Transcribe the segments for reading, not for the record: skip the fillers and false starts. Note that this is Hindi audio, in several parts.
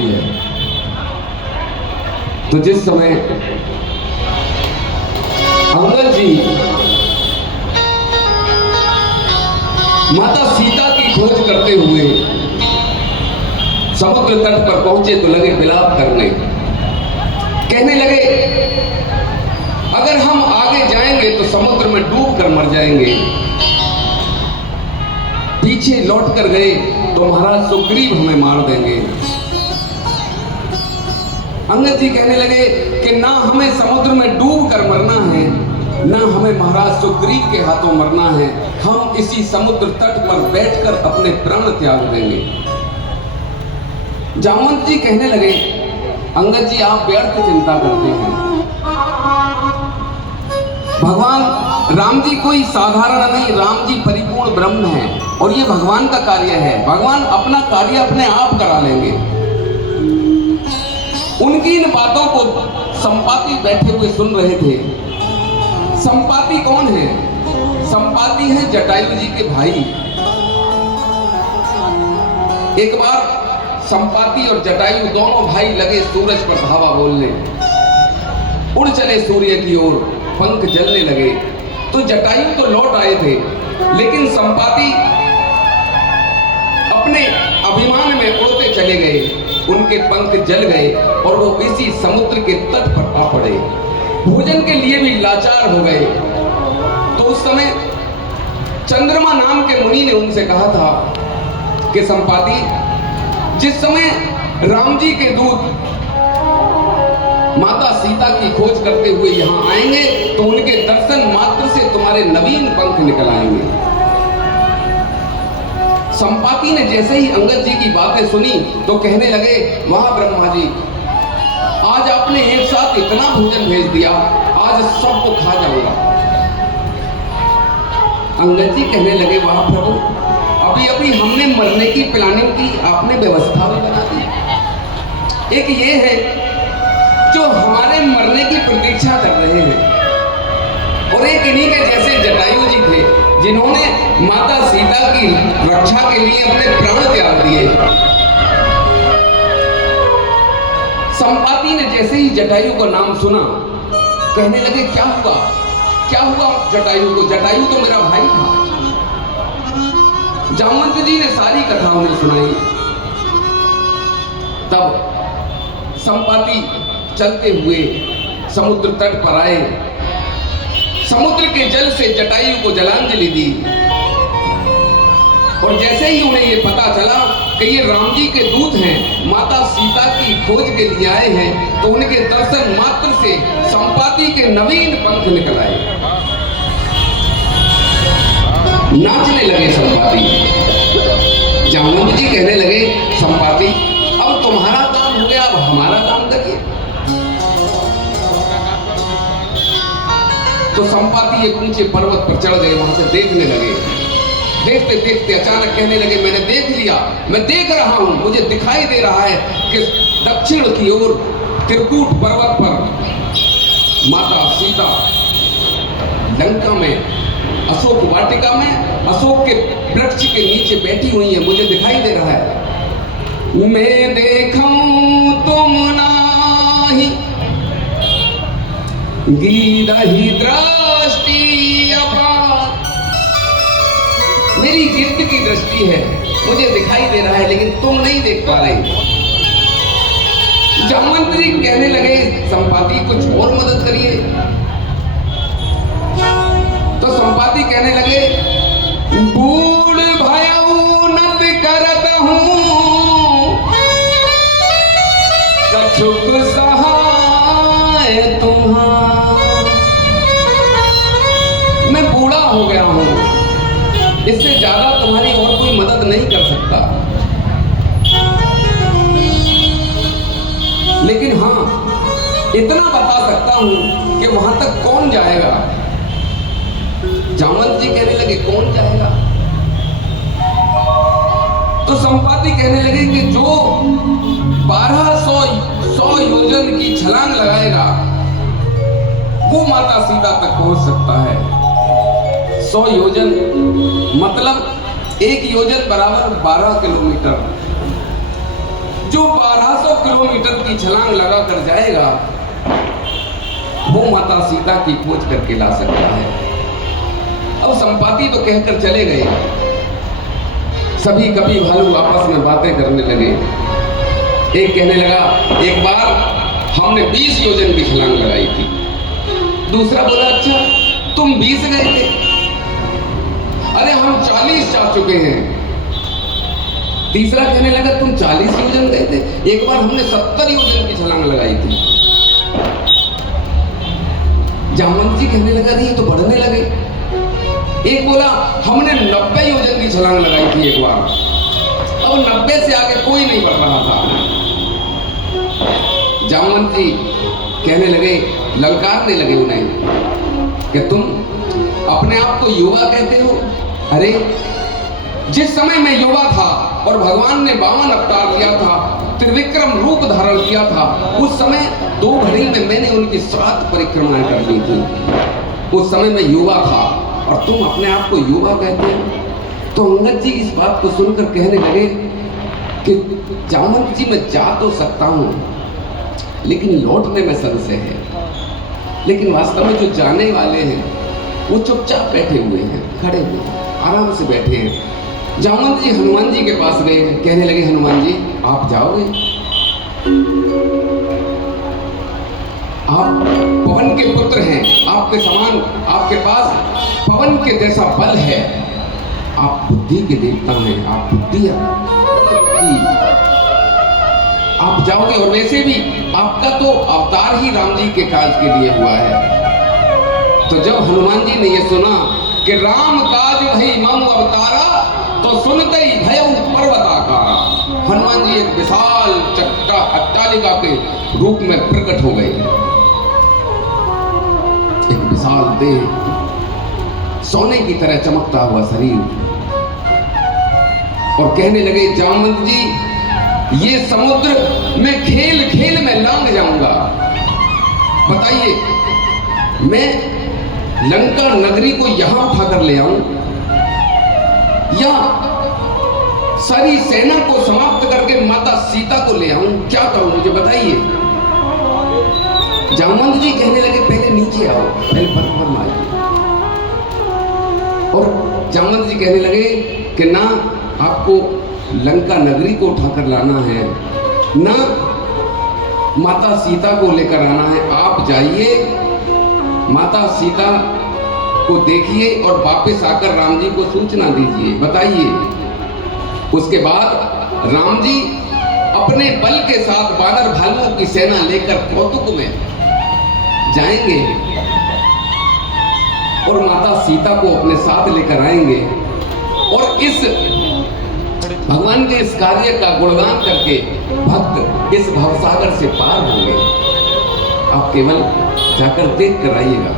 होती है। तो जिस समय अंगद जी माता सीता की खोज करते हुए समुद्र तट पर पहुंचे तो लगे विलाप करने, कहने लगे अगर हम आगे जाएंगे तो समुद्र में डूब कर मर जाएंगे, पीछे लौट कर गए तो महाराज सुग्रीव हमें मार देंगे। अंगद जी कहने लगे कि ना हमें समुद्र में डूब कर मरना है, ना हमें महाराज सुग्रीव के हाथों मरना है, हम इसी समुद्र तट पर बैठकर अपने प्राण त्याग देंगे। जामवंत जी कहने लगे अंगद जी आप व्यर्थ चिंता करते हैं, भगवान राम जी कोई साधारण नहीं, राम जी परिपूर्ण ब्रह्म है और ये भगवान का कार्य है, भगवान अपना कार्य अपने आप करा लेंगे। उनकी इन बातों को संपाति बैठे हुए सुन रहे थे। संपाति कौन है? संपाति है जटायु जी के भाई। एक बार संपाति और जटायु दोनों भाई लगे सूरज पर धावा बोलने, उड़ चले सूर्य की ओर, पंख जलने लगे। तो जटायु तो लौट आए थे, लेकिन संपाति अपने अभिमान में उड़ते चले गए, उनके पंख जल गए और वो इसी समुद्र के तट पर आ पड़े, भोजन के लिए भी लाचार हो गए। तो उस समय चंद्रमा नाम के मुनि ने उनसे कहा था कि संपाति जिस समय राम जी के दूत माता सीता की खोज करते हुए यहां आएंगे तो उनके दर्शन मात्र से तुम्हारे नवीन पंख निकल आएंगे। संपाति ने जैसे ही अंगद जी की बातें सुनी तो कहने लगे वाह ब्रह्मा जी, आज आपने एक साथ इतना भोजन भेज दिया, आज सबको खा जाऊंगा। अंगद जी कहने लगे वाह प्रभु, अभी अभी हमने मरने की प्लानिंग की, आपने व्यवस्था भी बना दी। एक ये है जो हमारे मरने की प्रतीक्षा कर रहे हैं और एक इन्हीं के जैसे जटायु जी थे जिन्होंने माता सीता की रक्षा के लिए अपने प्राण त्याग दिए। संपाति ने जैसे ही जटायु का नाम सुना कहने लगे क्या हुआ, क्या हुआ जटायु को? जटायु तो मेरा भाई था। जामवंत जी ने सारी कथा उन्हें सुनाई। तब संपाति चलते हुए समुद्र तट पर आए, समुद्र के जल से जटायु को जलांजलि दी और जैसे ही उन्हें ये पता चला कि ये राम जी के दूत हैं, माता सीता की खोज के लिए आए हैं, तो उनके दर्शन मात्र से संपाति के नवीन पंख निकल आए, नाचने लगे संपाति। जामवंत जी कहने लगे संपाति अब तुम्हारा काम हो गया, अब हमारा काम करिए। तो संपाति एक ऊंचे पर्वत पर चढ़ गए, वहां से देखने लगे। देखते देखते अचानक कहने लगे मैंने देख लिया, मैं देख रहा हूं, मुझे दिखाई दे रहा है कि दक्षिण की ओर त्रिकूट पर्वत पर माता सीता लंका में अशोक वाटिका में अशोक के वृक्ष के नीचे बैठी हुई है, मुझे दिखाई दे रहा है। मैं देखूं तुम नाही गिरहि दृष्टि अपार, मेरी गिरद की दृष्टि है, मुझे दिखाई दे रहा है लेकिन तुम नहीं देख पा रहे। जामवंत जी कहने लगे संपाति कुछ और मदद करिए। तो संपाति कहने लगे बूढ़ भयऊ नत करत हूँ कछुक सहाय तुम्हारा, मैं बूढ़ा हो गया हूँ, इससे ज्यादा तुम्हारी और कोई मदद नहीं कर सकता, लेकिन हाँ इतना बता सकता हूं कि वहां तक कौन जाएगा। जामवंत जी कहने लगे कौन जाएगा? तो संपाति कहने लगे कि जो 1200 योजन की छलांग लगाएगा वो माता सीता तक पहुंच सकता है। 100 योजन मतलब 1 योजन बराबर 12 किलोमीटर। जो 1200 किलोमीटर की छलांग लगा कर जाएगा वो माता सीता की खोज करके ला सकता है। अब संपाति तो कहकर चले गए। सभी कवि भालू आपस में बातें करने लगे। एक कहने लगा, एक बार हमने 20 योजन की छलांग लगाई थी। दूसरा बोला, अच्छा तुम 20 गए थे? अरे हम 40 जा चुके हैं। तीसरा कहने लगा, तुम 40 योजन गए थे? एक बार हमने 70 योजन की छलांग लगाई थी। जामवंत जी कहने लगा, ये तो बढ़ने लगे। एक बोला, हमने 90 योजन की छलांग लगाई थी एक बार। अब 90 से आगे कोई नहीं बढ़ रहा था। जामवंत जी कहने लगे, ललकारने लगे उन्हें कि तुम अपने आप को युवा कहते हो? अरे जिस समय मैं युवा था और भगवान ने 52 अवतार लिया था, त्रिविक्रम रूप धारण किया था, उस समय 2 घड़ी में मैंने उनकी 7 परिक्रमाएं कर ली थी। उस समय मैं युवा था और तुम अपने आप को युवा कहते हो? तो अंगद जी इस बात को सुनकर कहने लगे कि जामवंत जी मैं जा तो सकता हूं लेकिन लौटने में संशय है। लेकिन वास्तव में जो जाने वाले हैं वो चुपचाप बैठे हुए हैं, खड़े हुए हैं, आराम से बैठे हैं। जामवंत जी हनुमान जी के पास गए, कहने लगे, हनुमान जी आप जाओगे? आप पवन के पुत्र हैं, आपके समान आपके पास पवन के जैसा बल है, आप बुद्धि के देवता हैं, आप बुद्धि आप जाओगे। और वैसे भी आपका तो अवतार ही राम जी के काज के लिए हुआ है। तो जब हनुमान जी ने यह सुना कि राम काज भई मम अवतारा, तो सुनते ही भय पर्वताकारा। हनुमान जी एक विशाल अट्टालिका के रूप में प्रकट हो गए। एक विशाल देह, सोने की तरह चमकता हुआ शरीर, और कहने लगे, जामवंत जी ये समुद्र मैं खेल खेल में लांग जाऊंगा। बताइए, मैं लंका नगरी को यहां उठाकर ले आऊं या सारी सेना को समाप्त करके माता सीता को ले आऊं? क्या करूं, मुझे बताइए। जामवंत जी कहने लगे, पहले नीचे आओ, पहले पद पर आइए। और जामवंत जी कहने लगे कि ना आपको लंका नगरी को उठाकर लाना है, ना माता सीता को लेकर आना है। आप जाइए, माता सीता को देखिए और वापस आकर राम जी को सूचना दीजिए। बताइए। उसके बाद राम जी अपने बल के साथ बानर भालुओं की सेना लेकर कौतुक में जाएंगे और माता सीता को अपने साथ लेकर आएंगे और इस भगवान के इस कार्य का गुणगान करके भक्त इस भवसागर से पार होंगे। आप केवल जाकर देख कर आइएगा।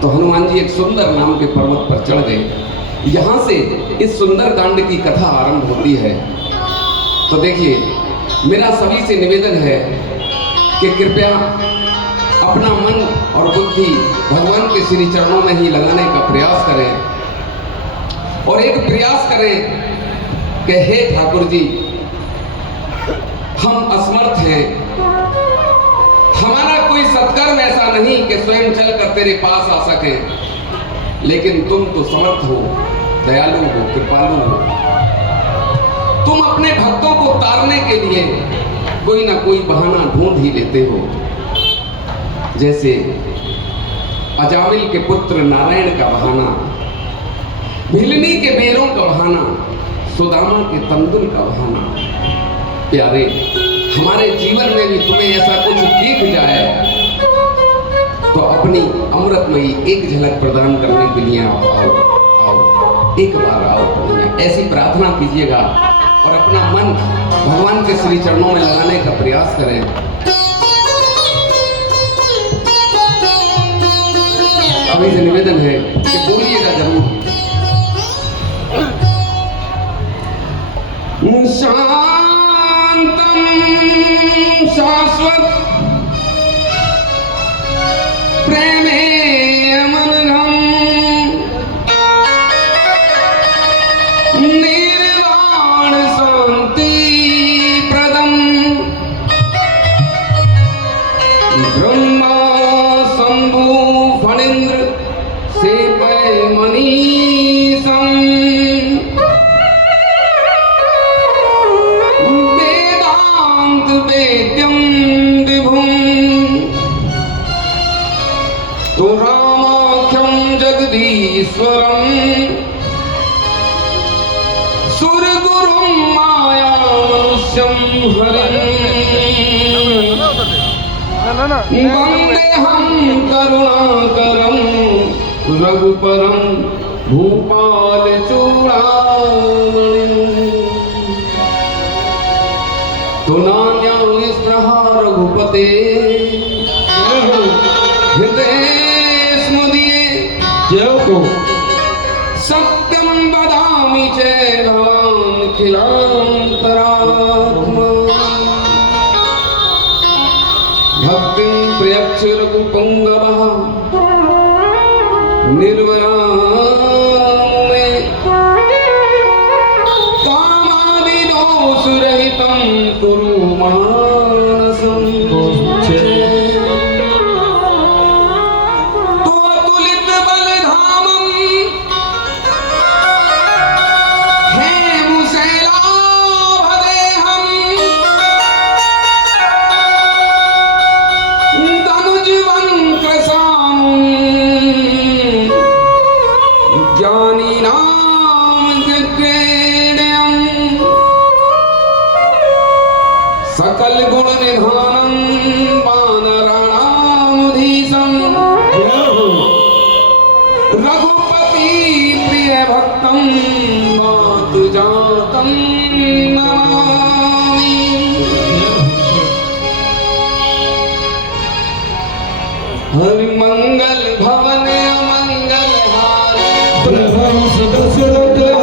तो हनुमान जी एक सुंदर नाम के पर्वत पर चढ़ गए। यहां से इस सुंदर कांड की कथा आरंभ होती है। तो देखिए, मेरा सभी से निवेदन है कि कृपया अपना मन और बुद्धि भगवान के श्री चरणों में ही लगाने का प्रयास करें और एक प्रयास करें कि हे ठाकुर जी, हम असमर्थ हैं, हमारा कोई सत्कर्म ऐसा नहीं कि स्वयं चलकर तेरे पास आ सके, लेकिन तुम तो समर्थ हो, दयालु हो, कृपालु हो। तुम अपने भक्तों को तारने के लिए कोई ना कोई बहाना ढूंढ ही लेते हो। जैसे अजामिल के पुत्र नारायण का बहाना, भिलनी के बेरों का बहाना, सुदामा के तंदुल का बहाना। प्यारे, हमारे जीवन में भी तुम्हें ऐसा कुछ दिख जाए तो अपनी अमृतमयी एक झलक प्रदान करने के लिए आओ, एक बार आओ, ऐसी प्रार्थना कीजिएगा और अपना मन भगवान के श्री चरणों में लगाने का प्रयास करें। सभी से निवेदन है कि बोलिएगा जरूर। शांतम शाश्वत प्रेमे अमनघम निर्वाण शांति प्रदम ईश्वरम सुरगुरुं माया मनुष्यं हरिं वन्देऽहं करुणाकरं रघुपरं भूपालचूडामणिम् तो नान्या रघुपते हृदय स्मृतिये जय को सत्यम वदामि च भवान् खिलान्तरात्मा भक्तिं प्रयच्छ रघुपुङ्गवः निर्वरामे कामादिदोषरहितं कुरु मानसं सकल गुण निधानम वानराणामधीशं रघुपति प्रिय भक्तम मातु जातं नमामि। हरि मंगल भवन अमंगल हारी प्रभु सदस्य